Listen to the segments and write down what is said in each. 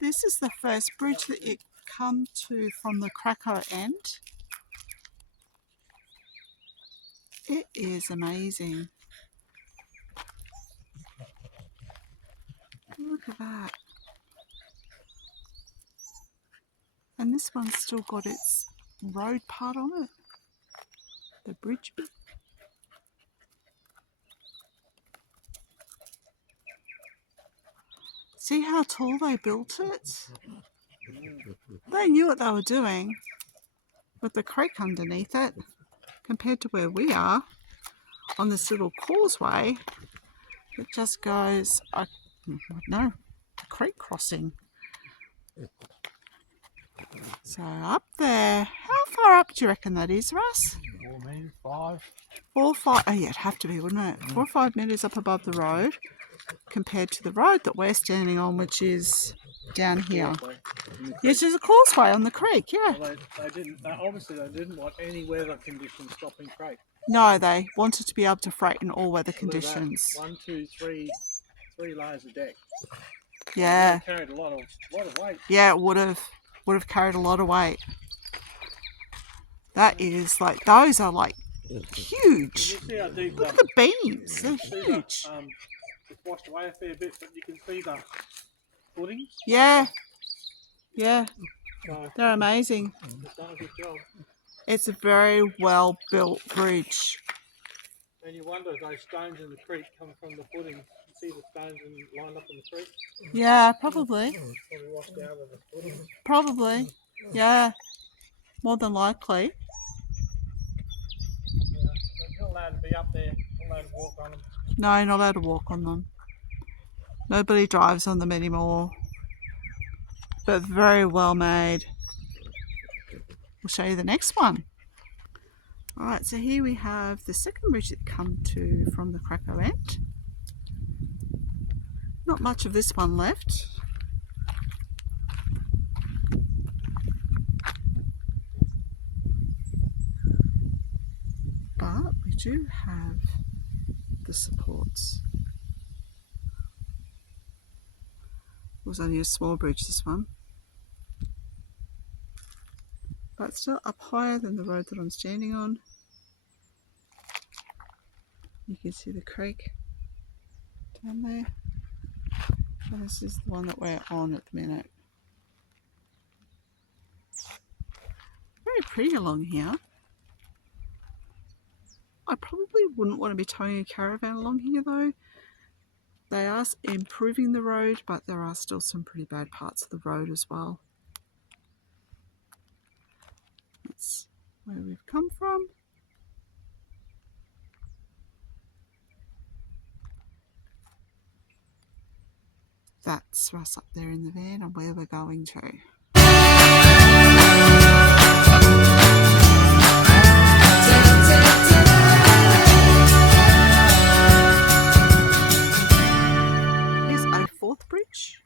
This is the first bridge that you come to from the Cracow end. It is amazing. Look at that. And this one's still got its road part on it. The bridge bit. See how tall they built it? They knew what they were doing with the creek underneath it compared to where we are on this little causeway. It just goes, I don't know, the creek crossing. So up there, how far up do you reckon that is, Russ? 4 metres, 5. 4 or 5, oh yeah, it'd have to be, wouldn't it? 4 or 5 metres up above the road compared to the road that we're standing on, which is down here. Yes, there's a causeway on the creek, yeah. Well, obviously they didn't want any weather conditions stopping freight. No, they wanted to be able to freight in all weather conditions. 1, 2, 3 layers of deck. Yeah. It carried a lot of weight. Yeah, it would have carried a lot of weight. That is like, those are like huge. Can you see how deep? Look at the beams, they're huge. It's washed away a fair bit, but you can see the footings. Yeah, yeah, So they're amazing. it's done a good job. It's a very well built bridge. And you wonder if those stones in the creek come from the footings. You see the stones lined up in the creek? Yeah, probably. Probably washed out of the footings. Probably. Yeah, more than likely. Yeah, but you're not allowed to be up there. You're not allowed to walk on them. No, you're not allowed to walk on them. Nobody drives on them anymore. But very well made. We'll show you the next one. Alright, so here we have the second bridge that come to from the Cracow end. Not much of this one left. But we do have the supports. It was only a small bridge, this one. But still up higher than the road that I'm standing on. You can see the creek down there. And this is the one that we're on at the minute. Very pretty along here. I probably wouldn't want to be towing a caravan along here though. They are improving the road, but there are still some pretty bad parts of the road as well. That's where we've come from. That's us up there in the van and where we're going to. Here's a fourth bridge.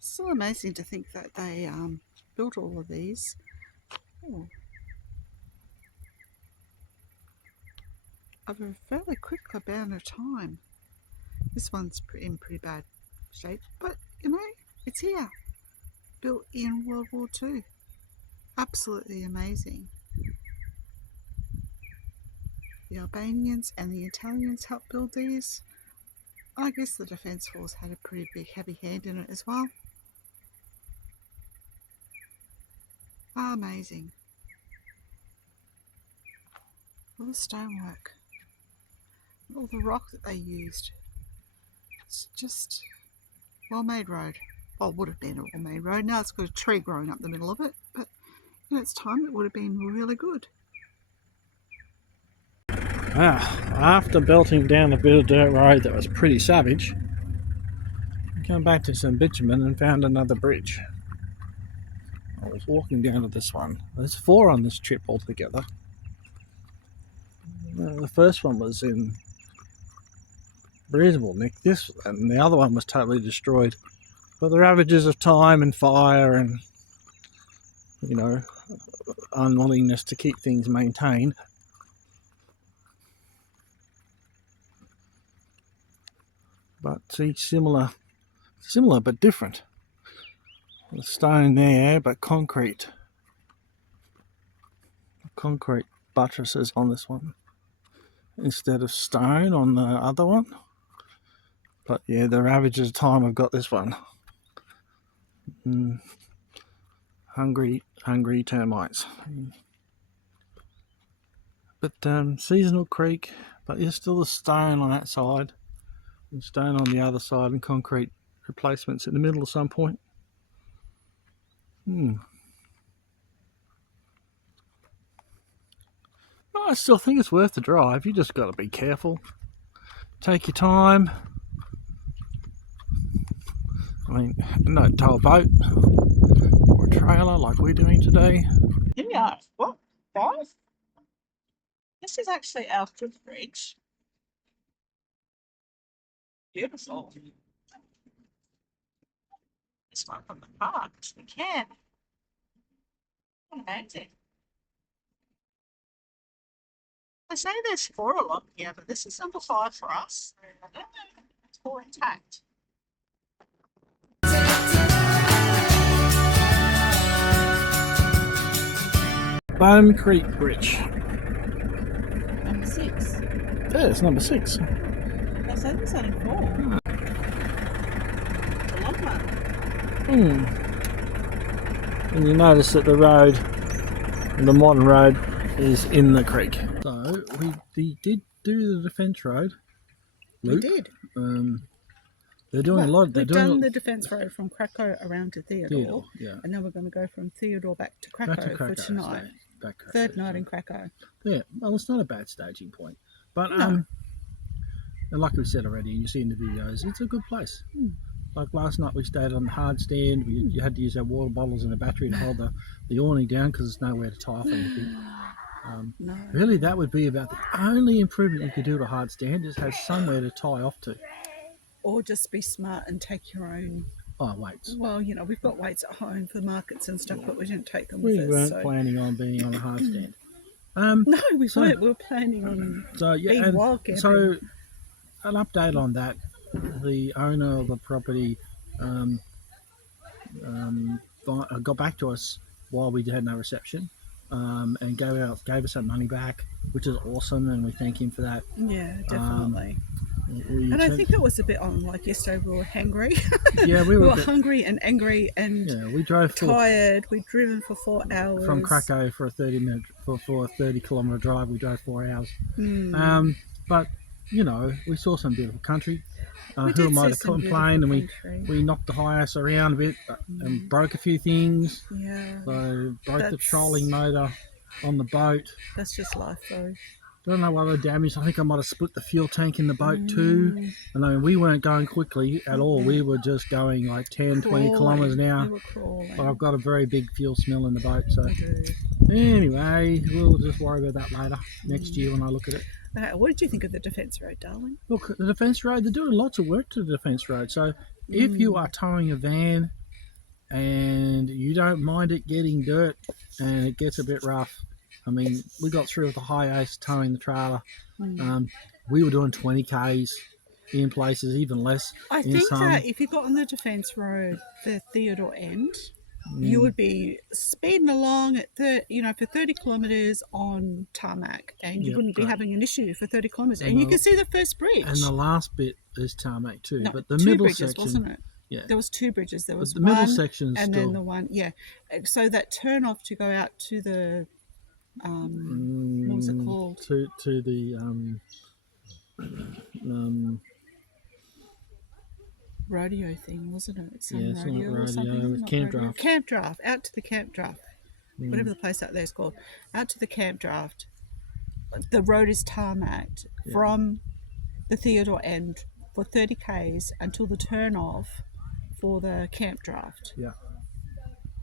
Still amazing to think that they built all of these. Oh. Over a fairly quick amount of time. This one's in pretty bad shape, but you know, it's here. Built in World War II. Absolutely amazing. The Albanians and the Italians helped build these. I guess the Defence Force had a pretty big heavy hand in it as well. Amazing. All the stonework. All the rock that they used. It's just well-made road. Well, it would have been a well-made road. Now it's got a tree growing up the middle of it, but in its time it would have been really good. After belting down a bit of dirt road that was pretty savage, I came back to some bitumen and found another bridge. I was walking down to this one. There's 4 on this trip altogether. The first one was in reasonable nick, and the other one was totally destroyed. But the ravages of time and fire and, you know, unwillingness to keep things maintained. see, similar but different. The stone there, but concrete buttresses on this one instead of stone on the other one. But yeah, the ravagers of time have got this one. Hungry termites. But seasonal creek, but there's still a stone on that side and stone on the other side and concrete replacements in the middle at some point. I still think it's worth the drive. You just got to be careful. Take your time. I mean, don't tow a boat or a trailer like we're doing today. Here we are. What, guys? This is actually our footbridge. Beautiful. This one from the park. We can. Amazing. They say there's 4 along here, but this is number 5 for us. It's all intact. Bone Creek Bridge. Number 6. Yeah, it's number 6. I said there's only 4. It's a long one. And you notice that the road, the modern road, is in the creek. So we did do the defence road loop. We did. They're doing a lot. We've done the defence road from Cracow around to Theodore, yeah. and then we're going to go from Theodore back to Cracow for tonight. Third night in Cracow. Yeah, well, it's not a bad staging point, but No. and like we said already, you see in the videos, it's a good place. Like last night, we stayed on the hard stand. You had to use our water bottles and a battery to hold the awning down because there's nowhere to tie off anything. No. Really, that would be about the only improvement you could do to a hard stand, is have somewhere to tie off to. Or just be smart and take your own. Oh, weights. Well, you know, we've got weights at home for markets and stuff, but we didn't take them We with us. weren't So. planning on being on a hard stand. No, we weren't. We were planning on being wild camping. So, an update on that. The owner of the property got back to us while we had no reception, and gave us that money back, which is awesome, and we thank him for that. Yeah, definitely. And I think it was a bit on, like yesterday we were hangry. Yeah, we were hungry and angry and we drove tired. We'd driven for 4 hours. From Cracow for a 30-kilometre drive. We drove 4 hours. But, you know, we saw some beautiful country. Who am I to complain? And we knocked the HiAce around a bit and broke a few things. Yeah. So broke the trolling motor on the boat. That's just life, though. Don't know what other damage. I think I might have split the fuel tank in the boat too. And I mean, we weren't going quickly at all. We were just going like 10, 20 kilometres an hour. We were crawling. But I've got a very big fuel smell in the boat. So anyway, we'll just worry about that later, next year when I look at it. What did you think of the defence road, darling? Look, the defence road, they're doing lots of work to the defence road. So if you are towing a van and you don't mind it getting dirt and it gets a bit rough, I mean, we got through with the HiAce towing the trailer. We were doing 20 Ks in places, even less. I think that if you got on the defence road, the Theodore end, you would be speeding along at for 30 kilometres on tarmac, and you wouldn't be having an issue for 30 kilometres. And you can see the first bridge. And the last bit is tarmac too, no, but the 2 middle bridges, section, wasn't it? Yeah, there was 2 bridges. There was the one, middle section, and then the one, So that turn off to go out to the what was it called? To the rodeo thing, wasn't it? It's rodeo not or something. rodeo, it's camp draft. Camp draft. Out to the camp draft. Whatever the place out there is called. Out to the camp draft. The road is tarmacked from the Theodore end for 30 Ks until the turn off for the camp draft. Yeah.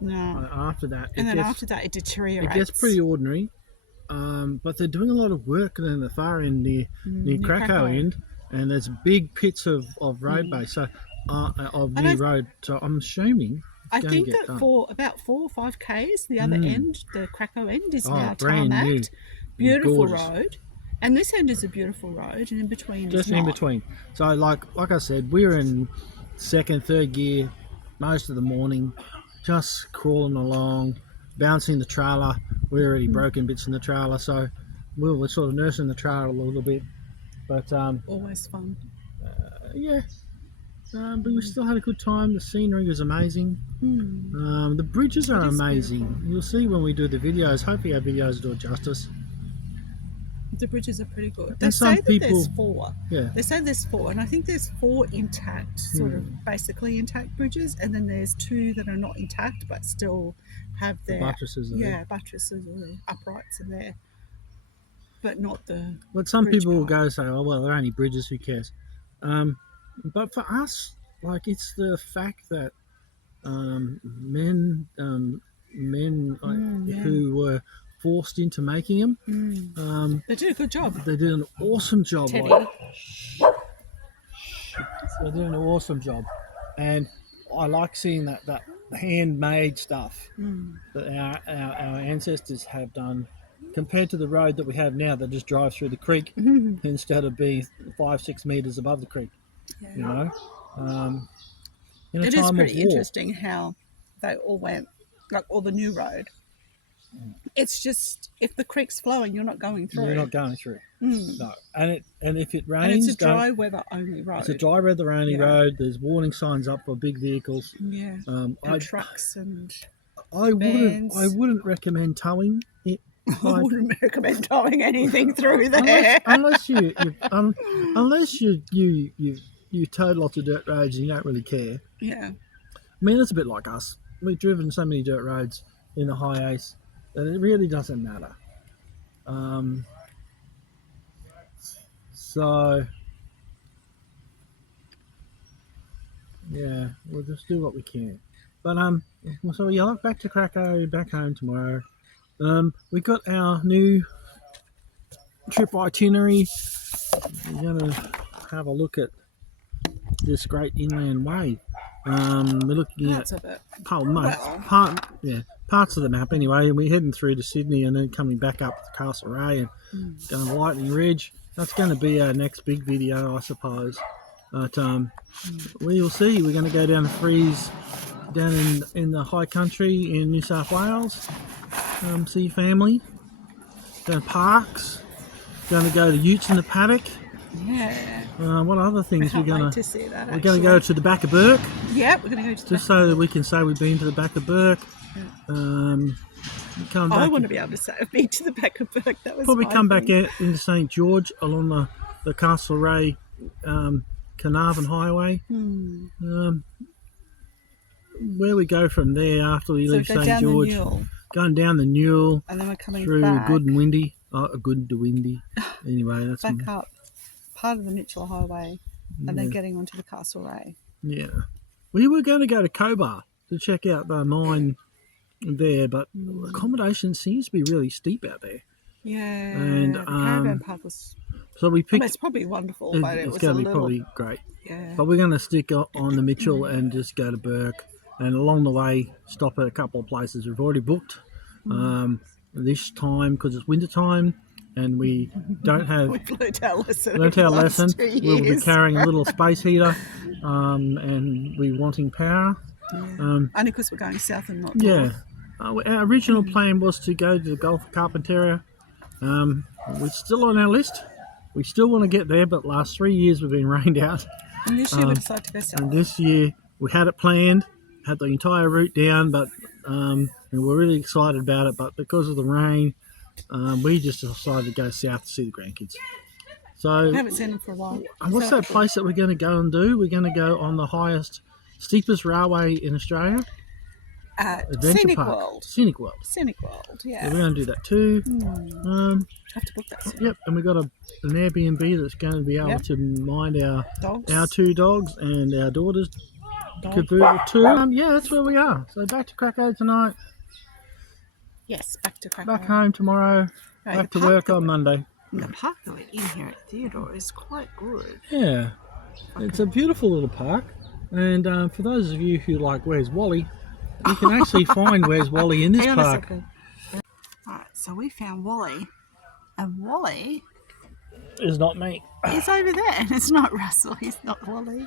No. After that, after that, it deteriorates. It gets pretty ordinary, but they're doing a lot of work in the far end near Cracow end, and there's big pits of road base, so of new road. So I'm assuming. I think that for about 4 or 5 Ks, the other end, the Cracow end, is now brand tarmacked. new. Beautiful Gorgeous. road. And this end is a beautiful road, and in between Just is in not. between. So like I said, we're in second, third gear most of the morning, just crawling along, bouncing the trailer. We're already broken bits in the trailer, so we're sort of nursing the trailer a little bit. But Always fun. yeah, but we still had a good time. The scenery was amazing. The bridges are It is amazing. beautiful. You'll see when we do the videos. Hopefully our videos do it justice. The bridges are pretty good. And They some say that there's people- 4. Yeah, They say there's 4, and I think there's 4 intact, sort of basically intact bridges, and then there's 2 that are not intact but still have their buttresses are there. buttresses or the uprights are there, but not the. But some bridge people will part. go say, "Oh well, they're only bridges. Who cares?" But for us, like it's the fact that men Yeah. who were forced into making them, They did a good job. they did an awesome job. Teddy. Like, they did an awesome job, and I like seeing that handmade stuff that our ancestors have done, compared to the road that we have now that just drives through the creek instead of being 5-6 meters above the creek. Yeah. You know, in a It is time pretty of war. interesting how they all went, like all the new road. It's just if the creek's flowing, you're not going through. You're not going through. No, and if it and rains, it's a dry weather only road. it's a dry weather only Yeah. road. There's warning signs up for big vehicles. Yeah. And And trucks and. I vans. wouldn't recommend towing it. I Like, wouldn't recommend towing anything through there. unless you towed lots of dirt roads and you don't really care. Yeah. I mean, it's a bit like us. We've driven so many dirt roads in the HiAce that it really doesn't matter. So yeah, we'll just do what we can. But so yeah, back to Cracow, back home tomorrow. We got our new trip itinerary. We're gonna have a look at this great inland way. We're looking Parts at of it. parts of the map anyway, and we're heading through to Sydney and then coming back up to Castle Ray and going to Lightning Ridge. That's going to be our next big video, I suppose. But we will see. We're going to go down to Freeze down in the high country in New South Wales. See family. Going to parks. Going to go to Utes in the Paddock. Yeah. What other things Can't we're wait going to see that. We're going to go to the back of Burke, Yeah, we're going to go to the just so that we can say we've been to the back of Burke. Come I back, want to be able to say I've been to the back of Burke. That was probably my come back thing. out into St George along the Castle Ray Carnarvon Highway. Where we go from there after we So leave go St down George, the Newell, going down the Newell and then we're coming through back, Good and Windy. Good to Windy. Anyway, that's back up part of the Mitchell Highway, and then getting onto the Castle Ray. yeah. We were going to go to Cobar to check out the mine there, but accommodation seems to be really steep out there. Yeah, And, the caravan park was. So we I mean, picked. it's probably wonderful, It's, but it was going a to be little. probably great. Yeah. But we're going to stick on the Mitchell and just go to Burke, and along the way stop at a couple of places we've already booked. This time because it's winter time and we don't have We've learnt our lesson. learnt over our the last lesson. 2 We'll be years. carrying a little space heater, and we wanting power. Yeah. Only because we're going south and not Yeah. north. Our original plan was to go to the Gulf of Carpentaria. We're still on our list. We still want to get there, but last 3 years we've been rained out. And this year we decided to go south. And this year we had it planned, had the entire route down, but and we're really excited about it. But because of the rain, we just decided to go south to see the grandkids. So, I haven't seen them for a while. and what's that place that we're going to go and do? We're going to go on the steepest railway in Australia, Adventure Scenic Park, World. Scenic World. Scenic World, Yeah, yeah. we're going to do that too. Have to book that soon. Yep, and we've got an Airbnb that's going to be able Yep. to mind our Dogs. 2 dogs and our daughter's Dog. convertible too. Yeah, that's where we are. So back to Cracow tonight, Yes, back to Cracow. back home tomorrow, No, back the to park work that on Monday. The park that we're in here at Theodore is quite good. Yeah, it's a beautiful little park. And for those of you who like Where's Wally, you can actually find Where's Wally in this Hang on a park. second. Alright, so we found Wally. And Wally is not me. He's over there and it's not Russell. He's not Wally.